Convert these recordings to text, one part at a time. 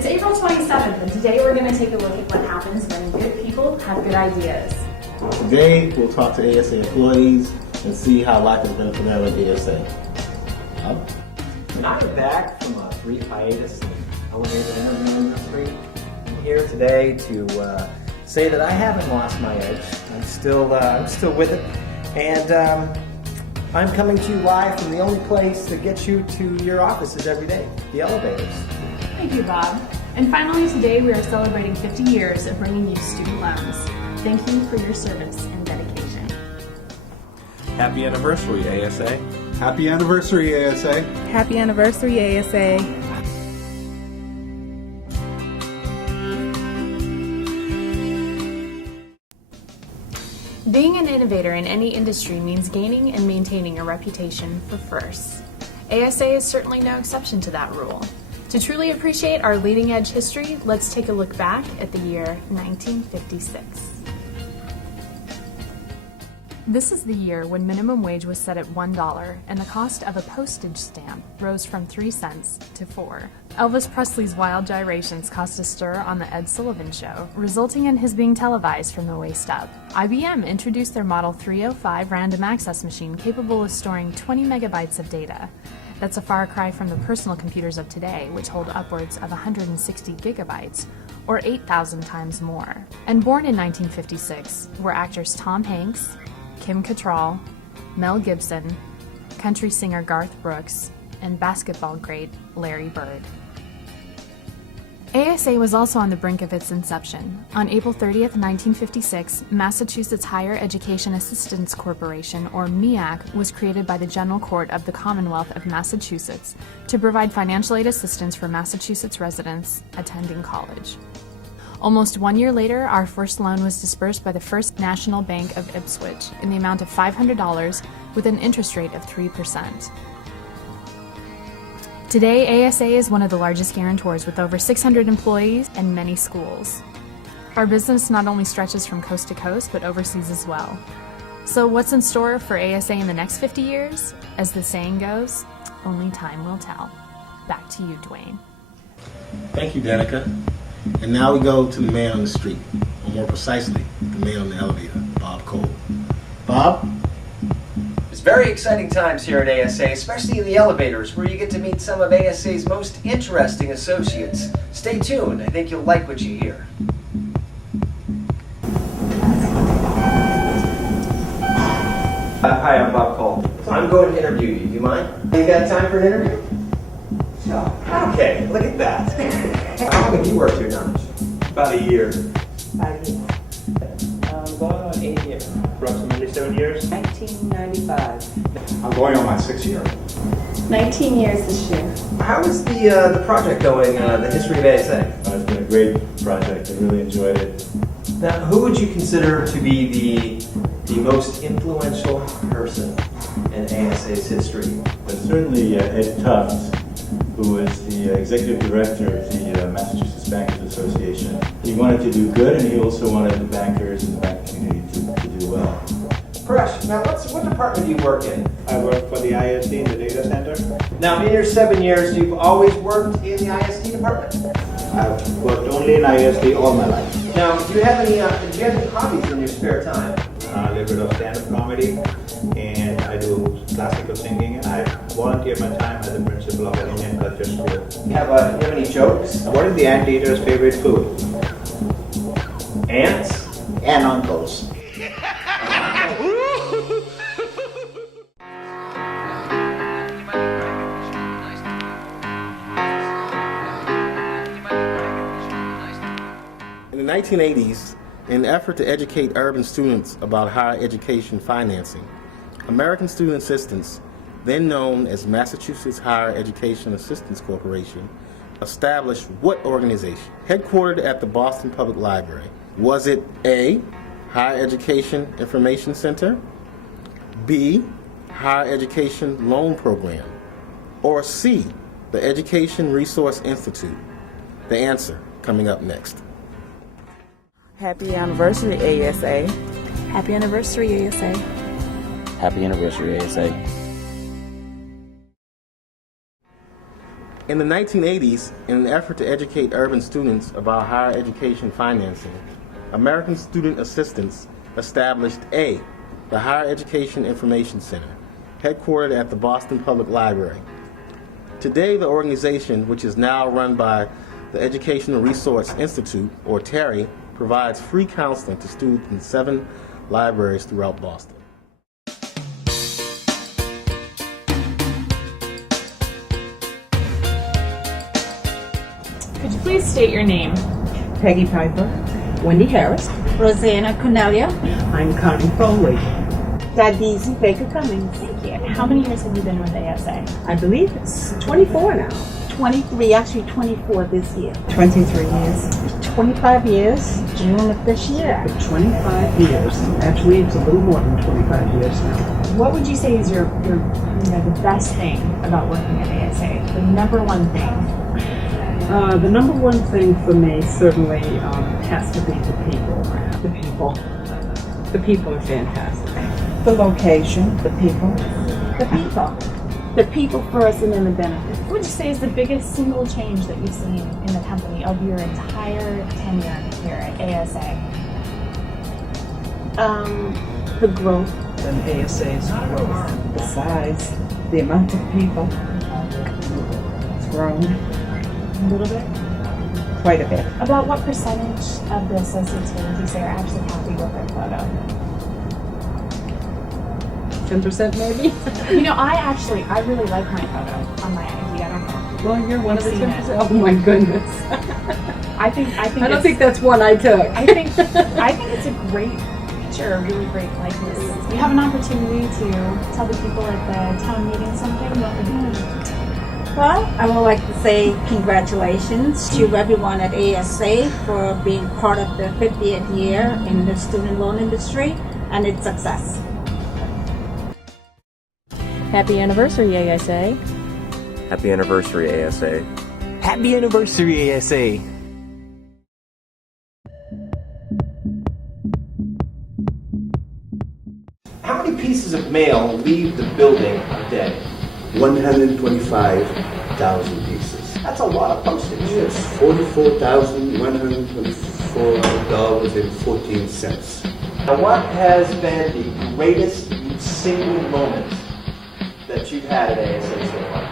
It's April 27th, and today we're going to take a look at what happens when good people have good ideas. Today, we'll talk to ASA employees and see how life has been for them at ASA. I'm back from a brief hiatus in the elevator interview industry. I'm here today to say that I haven't lost my edge. I'm still with it, and I'm coming to you live from the only place that gets you to your offices every day, the elevators. Thank you, Bob. And finally, today we are celebrating 50 years of bringing you student loans. Thank you for your service and dedication. Happy anniversary, ASA. Happy anniversary, ASA. Happy anniversary, ASA. Being an innovator in any industry means gaining and maintaining a reputation for firsts. ASA is certainly no exception to that rule. To truly appreciate our leading edge history, let's take a look back at the year 1956. This is the year when minimum wage was set at $1 and the cost of a postage stamp rose from 3 cents to 4. Elvis Presley's wild gyrations caused a stir on the Ed Sullivan Show, resulting in his being televised from the waist up. IBM introduced their Model 305 random access machine capable of storing 20 megabytes of data. That's a far cry from the personal computers of today, which hold upwards of 160 gigabytes, or 8,000 times more. And born in 1956 were actors Tom Hanks, Kim Cattrall, Mel Gibson, country singer Garth Brooks, and basketball great Larry Bird. ASA was also on the brink of its inception. On April 30th, 1956, Massachusetts Higher Education Assistance Corporation, or MEAC, was created by the General Court of the Commonwealth of Massachusetts to provide financial aid assistance for Massachusetts residents attending college. Almost 1 year later, our first loan was disbursed by the First National Bank of Ipswich in the amount of $500 with an interest rate of 3%. Today, ASA is one of the largest guarantors with over 600 employees and many schools. Our business not only stretches from coast to coast, but overseas as well. So what's in store for ASA in the next 50 years? As the saying goes, only time will tell. Back to you, Dwayne. Thank you, Danica. And now we go to the man on the street, or more precisely, the man on the elevator, Bob Cole. Bob? It's very exciting times here at ASA, especially in the elevators, where you get to meet some of ASA's most interesting associates. Stay tuned. I think you'll like what you hear. Hi, I'm Bob Cole. I'm going to interview you. Do you mind? You got time for an interview? No. Okay, look at that. How long have you worked here now? About a year. Going on 8 years. Approximately 7 years. 1995. I'm going on my 6th year. 19 years this year. How is the project going, the history of ASA? It's been a great project. I really enjoyed it. Now, who would you consider to be the most influential person in ASA's history? But certainly Ed Tufts, who is the executive director of the Massachusetts Bankers Association. He wanted to do good, and he also wanted the bankers and the bank community to do well. Paresh, now what department do you work in? I work for the ISD in the data center. Now, in your 7 years, you've always worked in the ISD department? I've worked only in ISD all my life. Now, do you have any hobbies in your spare time? A little bit of stand-up comedy, and I do classical singing, and I volunteer my time as a principal of an Indian culture school. You have any jokes? What is the anteater's favorite food? Ants? And uncles. In the 1980s, in an effort to educate urban students about higher education financing, American Student Assistance, then known as Massachusetts Higher Education Assistance Corporation, established what organization? Headquartered at the Boston Public Library. Was it A, Higher Education Information Center, B, Higher Education Loan Program, or C, the Education Resource Institute? The answer coming up next. Happy anniversary, ASA. Happy anniversary, ASA. Happy anniversary, ASA. In the 1980s, in an effort to educate urban students about higher education financing, American Student Assistance established the Higher Education Information Center, headquartered at the Boston Public Library. Today, the organization, which is now run by the Educational Resource Institute, or TERI, provides free counseling to students in 7 libraries throughout Boston. Could you please state your name? Peggy Piper, Wendy Harris, Rosanna Cornelia. I'm Connie Foley, Daisy Baker Cummings. Thank you. How many years have you been with ASA? I believe it's 24 now. 23, actually 24 this year. 23 years. 25 years, June of this year. 25 years. Actually, it's a little more than 25 years now. What would you say is your the best thing about working at ASA? The number one thing? The number one thing for me certainly has to be the people. The people. The people are fantastic. The location, the people. The people. The people first and then the benefits. What would you say is the biggest single change that you've seen in the company of your entire tenure here at ASA? The growth. And ASA's growth, the size, the amount of people. It's grown A little bit? quite a bit. About what percentage of the associates here would you say are actually happy with their photo? 10% maybe? You know, I really like my photo on my ID. I don't know. Well, you're one of the I've seen 10%. Oh my goodness. I don't think that's one I took. I think it's a great picture, a really great likeness. You have an opportunity to tell the people at the town meeting something. What would you do? Well, I would like to say congratulations to everyone at ASA for being part of the 50th year in the student loan industry and its success. Happy anniversary, ASA. Happy anniversary, ASA. Happy anniversary, ASA. How many pieces of mail leave the building a day? 125,000 pieces. That's a lot of postage. Yes, $44,124.14. Now, what has been the greatest single moment that you've had at ASA so far?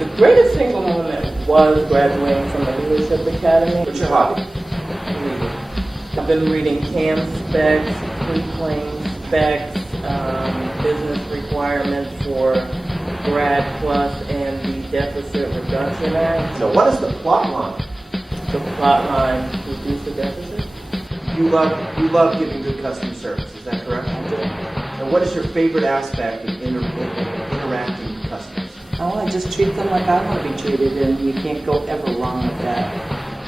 The greatest single moment was graduating from the Leadership Academy. What's your hobby? I've been reading CAM specs, pre-claim specs, business requirements for Grad Plus and the Deficit Reduction Act. So what is the plot line? The plot line, reduce the deficit. You love giving good customer service, is that correct? I do. And what is your favorite aspect of interacting with customers? Oh, I just treat them like I want to be treated, and you can't go ever wrong with that.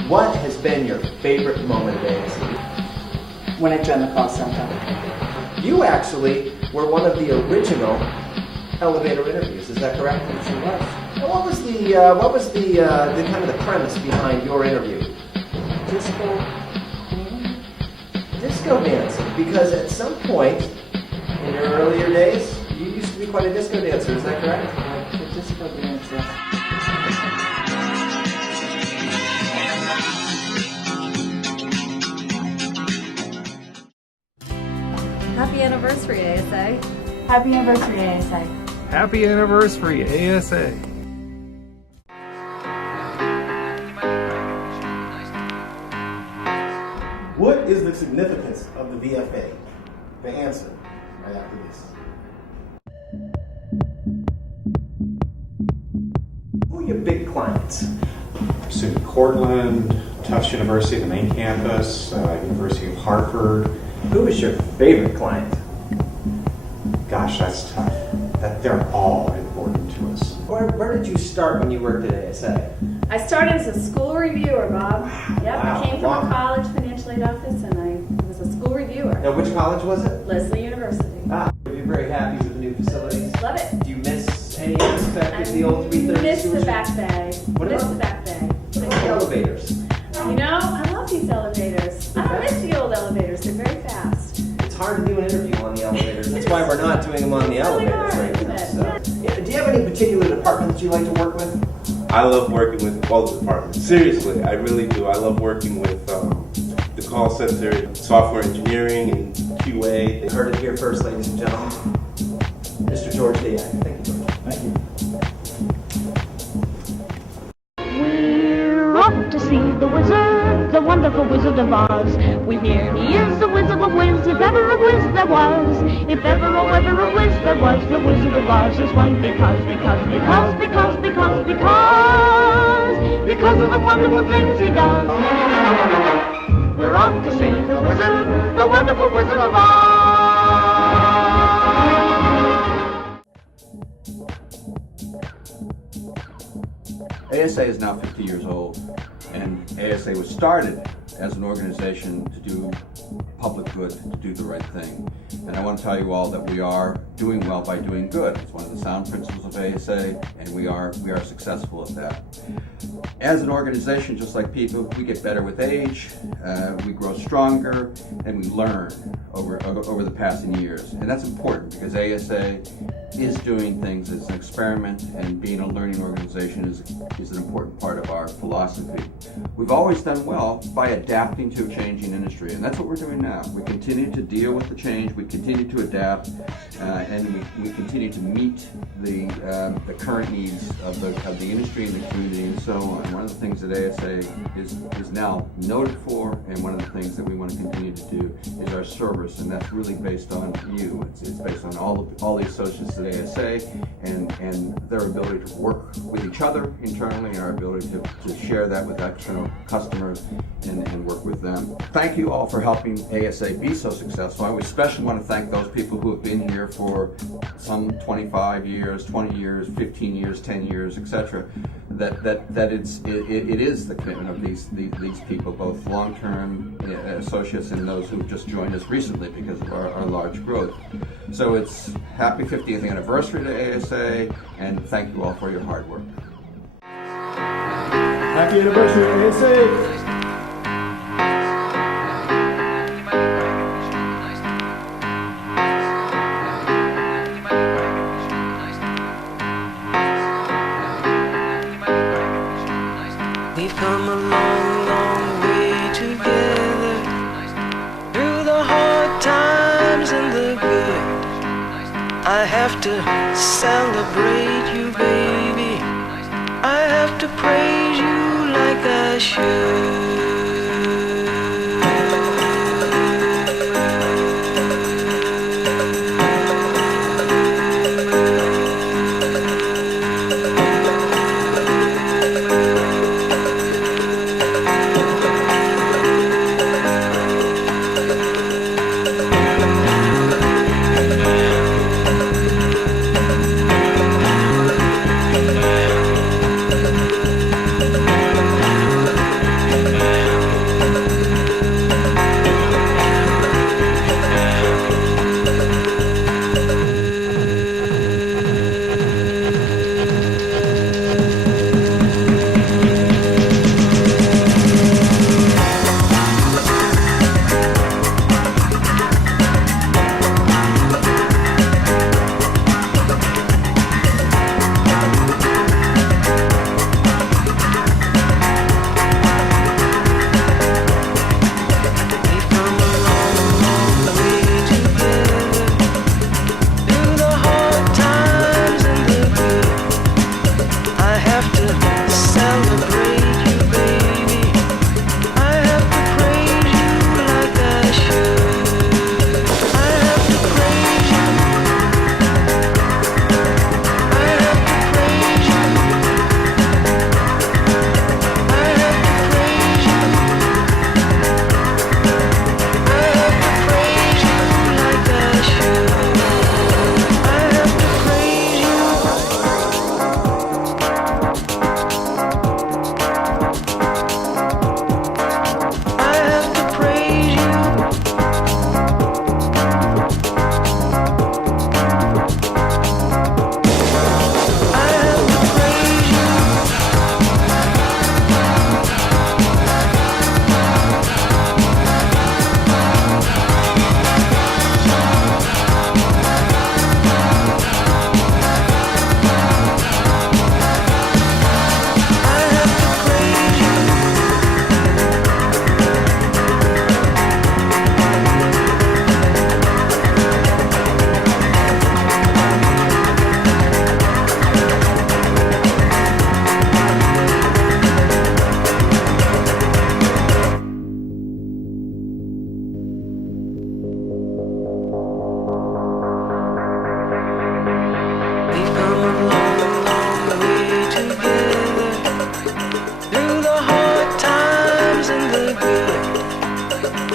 What has been your favorite moment at ASA? When I joined the call center. You actually were one of the original elevator interviews, is that correct? Yes, it was. And what was the kind of the premise behind your interview? Disco dancing, because at some point in your earlier days, you used to be quite a disco dancer, is that correct? The disco dancer. Happy anniversary, ASA. Happy anniversary, ASA. Happy anniversary, ASA. What is the significance of the VFA? The answer right after this. Who are your big clients? SUNY Cortland, Tufts University, the main campus, University of Hartford. Who is your favorite client? Gosh, that's tough. They're all important to us. Where did you start when you worked at ASA? I started as a school reviewer, Bob. Yep, Wow. I came from a college financial aid office, and I was a school reviewer. Now, which college was it? Leslie University. You're very happy with the new facilities? Love it. Do you miss any aspect of the old 330 Miss school? the back bay. What Miss about the back bay. What about the elevators? You know, I love these elevators. I don't miss the old elevators. They're very fast. It's hard to do an interview on the elevators. That's why we're not doing them on the elevators right now. So, yeah, do you have any particular department that you like to work with? I love working with all the departments. Seriously, I really do. I love working with the call center, software engineering, and QA. You heard it here first, ladies and gentlemen. Mr. George Diaz. Thank you, George. Thank you. We're off to see the wizard, the wonderful Wizard of Oz. We hear he is the Wizard of Wiz, if ever a whiz there was. If ever a whiz there was, the Wizard of Oz is one because of the wonderful things he does. We're off to see the wizard, the wonderful Wizard of Oz. ASA is now 50 years old, and ASA was started as an organization to do public good, to do the right thing. And I want to tell you all that we are doing well by doing good. It's one of the sound principles of ASA, and we are successful at that. As an organization, just like people, we get better with age, we grow stronger, and we learn over the passing years. And that's important because ASA is doing things as an experiment, and being a learning organization is an important part of our philosophy. We've always done well by adapting to a changing industry, and that's what we're doing now. We continue to deal with the change, we continue to adapt, and we continue to meet the current needs of the industry and the community and so on. One of the things that ASA is now noted for, and one of the things that we want to continue to do, is our service, and that's really based on you. It's based on all the associates at ASA and their ability to work with each other internally, and our ability to share that with external customers and work with them. Thank you all for helping ASA be so successful. I especially want to thank those people who have been here for some 25 years, 20 years, 15 years, 10 years, etc. That it is the commitment of these people, both long-term associates and those who've just joined us recently because of our large growth. So it's happy 50th anniversary to ASA, and thank you all for your hard work. Happy anniversary, ASA! We've come a long, long way together, through the hard times and the good. I have to celebrate you, baby. I have to praise you like I should.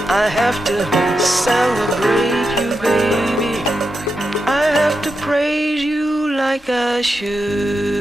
I have to celebrate you, baby. I have to praise you like I should.